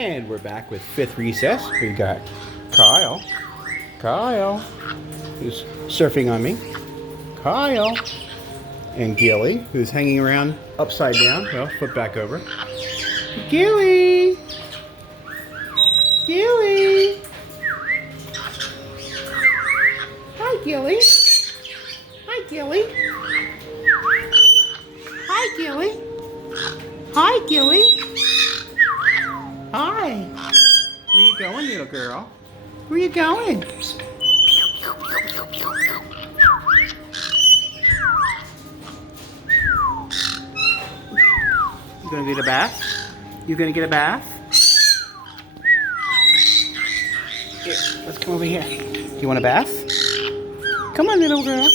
And we're back with fifth recess. We got Kyle, who's surfing on me, Kyle, and Gilly, who's hanging around upside down. Well, flip back over. Gilly, Gilly. Hi, Gilly. Hi, Gilly. Hi, Gilly. Hi, Gilly. Hi. Where you going, little girl? Where you going? You gonna get a bath? You gonna get a bath? Here, let's come over here. Do you want a bath? Come on, little girl.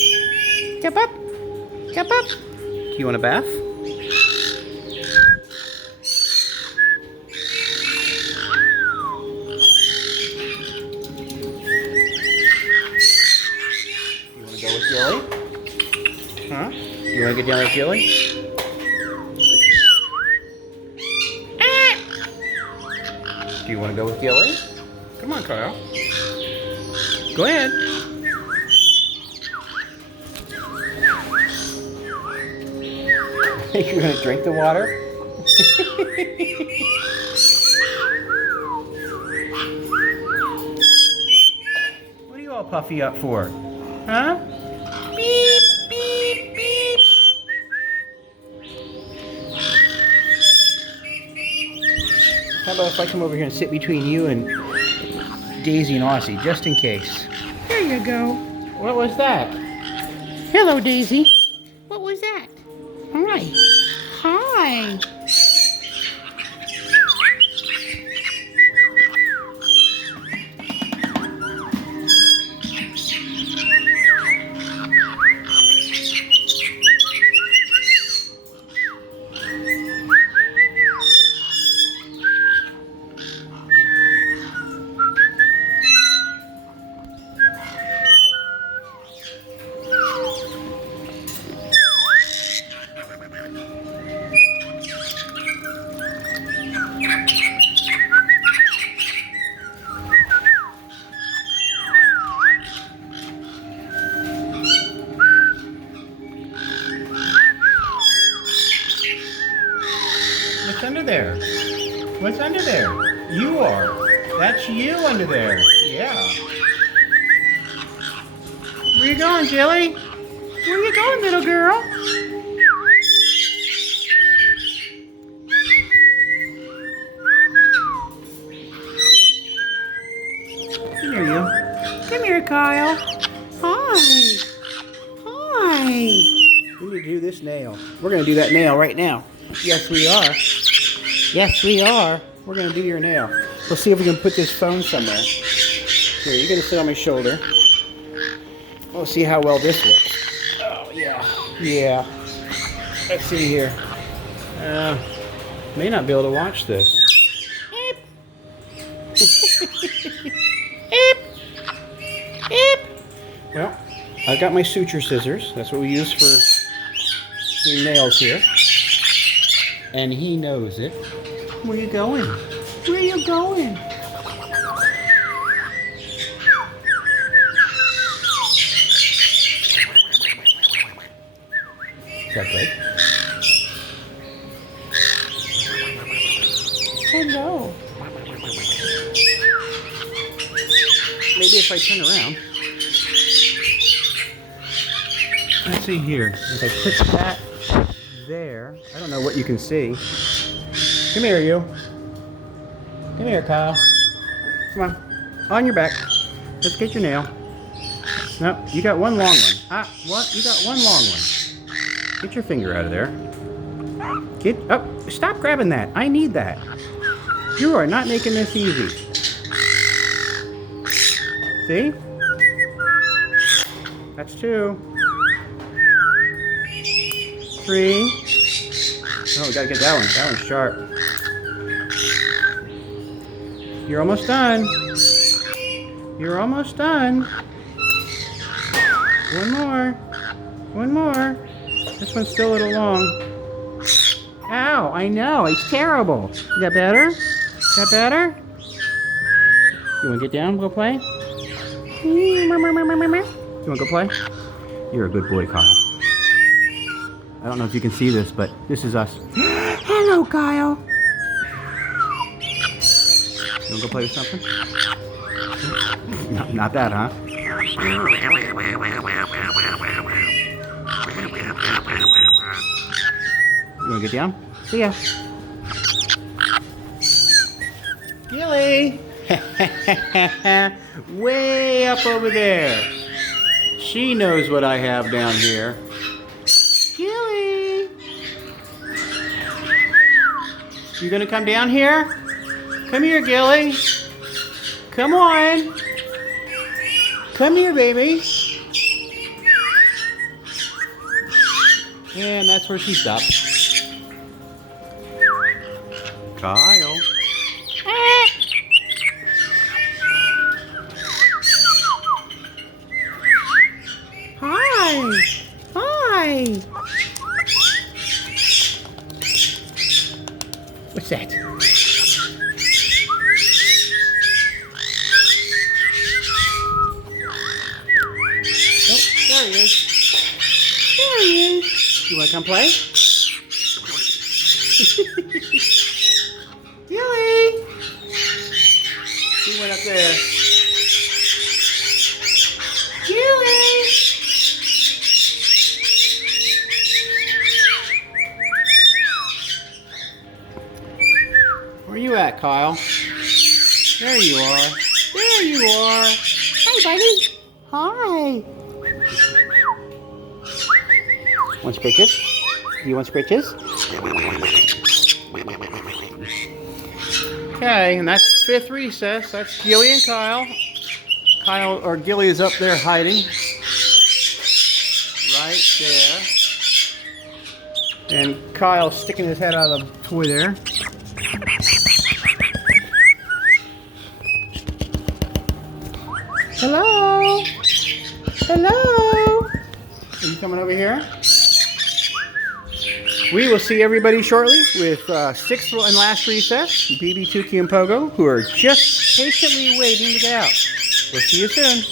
Get up. Get up. Do you want a bath? Go with Gilly? Huh? You want to get down with Gilly? Do you want to go with Gilly? Come on, Kyle. Go ahead. You're going to drink the water? What are you all puffy up for? Huh? Beep, beep, beep. How about if I come over here and sit between you and Daisy and Aussie, just in case? There you go. What was that? Hello, Daisy. What was that? Hi. Hi. What's under there? What's under there? You are. That's you under there. Yeah. Where you going, Gilly? Where you going, little girl? Come here, you. Come here, Kyle. Hi. Hi. We need to do this nail. We're going to do that nail right now. Yes, we are. Yes, we are. We're going to do your nail. We'll see if we can put this phone somewhere. Here, you're going to sit on my shoulder. We'll see how well this looks. Oh, yeah. Yeah. Let's see here. May not be able to watch this. Eep. Eep. Eep. Well, I've got my suture scissors. That's what we use for doing nails here. And he knows it. Where you going? Where you going? Is that good? Hello. Maybe if I turn around. Let's see here. If I put that there, I don't know what you can see. Come here, you. Come here, Kyle. Come on. On your back. Let's get your nail. No, you got one long one. Ah, what? You got one long one. Get your finger out of there. Get up. Oh, stop grabbing that. I need that. You are not making this easy. See? That's 2. 3. Oh, we gotta get that one. That one's sharp. You're almost done. You're almost done. One more. One more. This one's still a little long. Ow, I know. It's terrible. Is that better? that better? You want to get down and go play? You want to go play? You're a good boy, Kyle. I don't know if you can see this, but this is us. Hello, Kyle. You want to go play with something? Not that, huh? You want to get down? See ya. Gilly! Way up over there. She knows what I have down here. Gilly! You gonna come down here? Come here, Gilly. Come on. Come here, baby. And that's where she stopped. Kyle. Hi. Hi. What's that? Oh, there he is. There he is. You want to come play? Gilly! He went up there. Gilly! Where you at, Kyle? There you are. There you are. Hi, buddy. Hi. Want scratches? Do you want scratches? Okay, and that's fifth recess. That's Gilly and Kyle. Kyle or Gilly is up there hiding. Right there. And Kyle's sticking his head out of the toy there. Hello? Hello? Are you coming over here? We will see everybody shortly with sixth and last recess, BB, Tukey, and Pogo, who are just patiently waiting to get out. We'll see you soon.